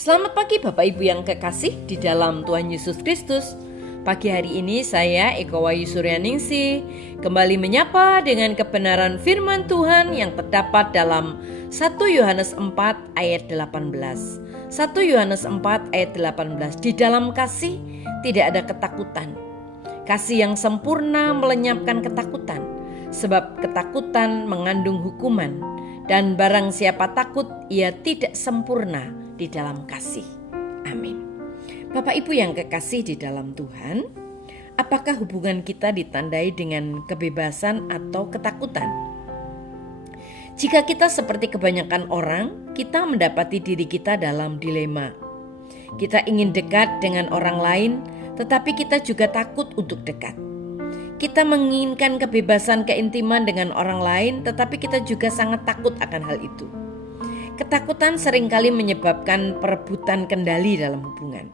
Selamat pagi Bapak Ibu yang kekasih di dalam Tuhan Yesus Kristus. Pagi hari ini saya Eko Wahyu Suryaningsih kembali menyapa dengan kebenaran firman Tuhan yang terdapat dalam 1 Yohanes 4 ayat 18. 1 Yohanes 4 ayat 18. Di dalam kasih tidak ada ketakutan. Kasih yang sempurna melenyapkan ketakutan, sebab ketakutan mengandung hukuman, dan barang siapa takut ia tidak sempurna di dalam kasih. Amin. Bapak Ibu yang kekasih di dalam Tuhan, apakah hubungan kita ditandai dengan kebebasan atau ketakutan? Jika kita seperti kebanyakan orang, kita mendapati diri kita dalam dilema. Kita ingin dekat dengan orang lain, tetapi kita juga takut untuk dekat. Kita menginginkan kebebasan keintiman dengan orang lain, tetapi kita juga sangat takut akan hal itu. Ketakutan seringkali menyebabkan perebutan kendali dalam hubungan.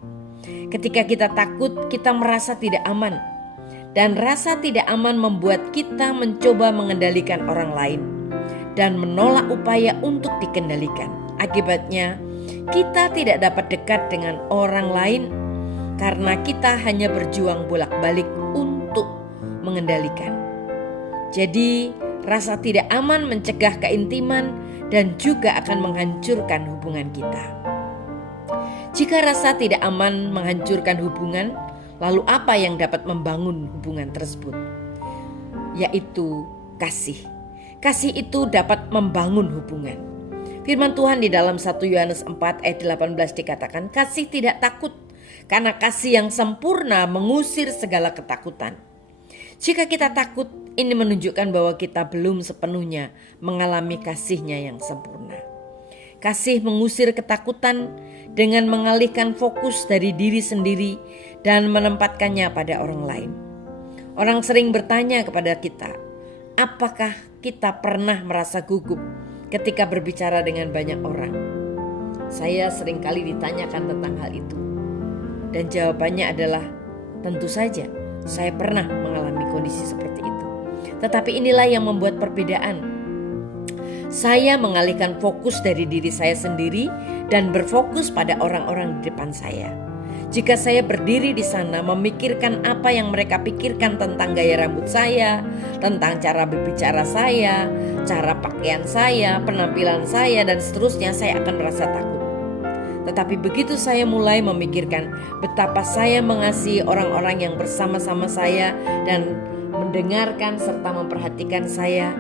Ketika kita takut, kita merasa tidak aman. Dan rasa tidak aman membuat kita mencoba mengendalikan orang lain dan menolak upaya untuk dikendalikan. Akibatnya, kita tidak dapat dekat dengan orang lain karena kita hanya berjuang bolak-balik untuk mengendalikan. Jadi, rasa tidak aman mencegah keintiman dan juga akan menghancurkan hubungan kita. Jika rasa tidak aman menghancurkan hubungan, lalu apa yang dapat membangun hubungan tersebut? Yaitu kasih. Kasih itu dapat membangun hubungan. Firman Tuhan di dalam 1 Yohanes 4 ayat 18 dikatakan, kasih tidak takut, karena kasih yang sempurna mengusir segala ketakutan. Jika kita takut, ini menunjukkan bahwa kita belum sepenuhnya mengalami kasih-Nya yang sempurna. Kasih mengusir ketakutan dengan mengalihkan fokus dari diri sendiri dan menempatkannya pada orang lain. Orang sering bertanya kepada kita, apakah kita pernah merasa gugup ketika berbicara dengan banyak orang? Saya seringkali ditanyakan tentang hal itu. Dan jawabannya adalah, tentu saja saya pernah mengalami kondisi seperti itu. Tetapi inilah yang membuat perbedaan. Saya mengalihkan fokus dari diri saya sendiri dan berfokus pada orang-orang di depan saya. Jika saya berdiri di sana memikirkan apa yang mereka pikirkan tentang gaya rambut saya, tentang cara berbicara saya, cara pakaian saya, penampilan saya, dan seterusnya, saya akan merasa takut. Tetapi begitu saya mulai memikirkan betapa saya mengasihi orang-orang yang bersama-sama saya dan mendengarkan serta memperhatikan saya,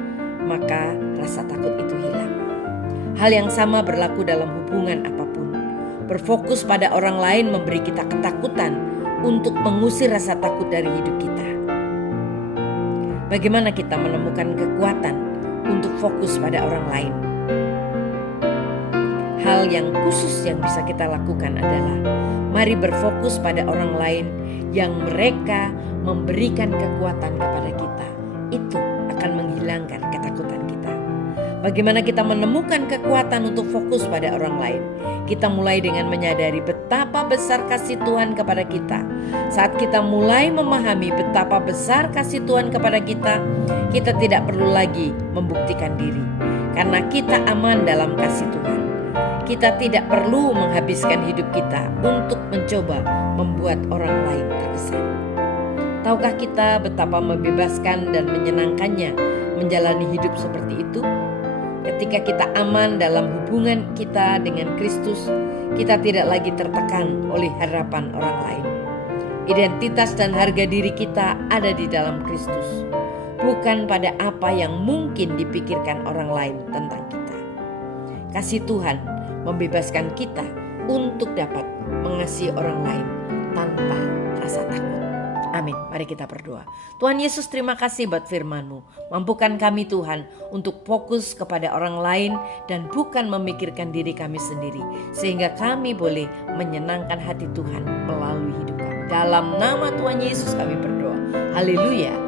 maka rasa takut itu hilang. Hal yang sama berlaku dalam hubungan apapun. Berfokus pada orang lain memberi kita ketakutan untuk mengusir rasa takut dari hidup kita. Bagaimana kita menemukan kekuatan untuk fokus pada orang lain? Hal yang khusus yang bisa kita lakukan adalah mari berfokus pada orang lain yang mereka memberikan kekuatan kepada kita. Itu akan menghilangkan ketakutan kita. Bagaimana kita menemukan kekuatan untuk fokus pada orang lain? Kita mulai dengan menyadari betapa besar kasih Tuhan kepada kita. Saat kita mulai memahami betapa besar kasih Tuhan kepada kita, kita tidak perlu lagi membuktikan diri. Karena kita aman dalam kasih Tuhan. Kita tidak perlu menghabiskan hidup kita untuk mencoba membuat orang lain terkesan. Tahukah kita betapa membebaskan dan menyenangkannya menjalani hidup seperti itu? Ketika kita aman dalam hubungan kita dengan Kristus, kita tidak lagi tertekan oleh harapan orang lain. Identitas dan harga diri kita ada di dalam Kristus, bukan pada apa yang mungkin dipikirkan orang lain tentang kita. Kasih Tuhan membebaskan kita untuk dapat mengasihi orang lain tanpa rasa takut. Amin. Mari kita berdoa. Tuhan Yesus, terima kasih buat firman-Mu. Mampukan kami Tuhan untuk fokus kepada orang lain dan bukan memikirkan diri kami sendiri, sehingga kami boleh menyenangkan hati Tuhan melalui hidup kami. Dalam nama Tuhan Yesus kami berdoa. Haleluya.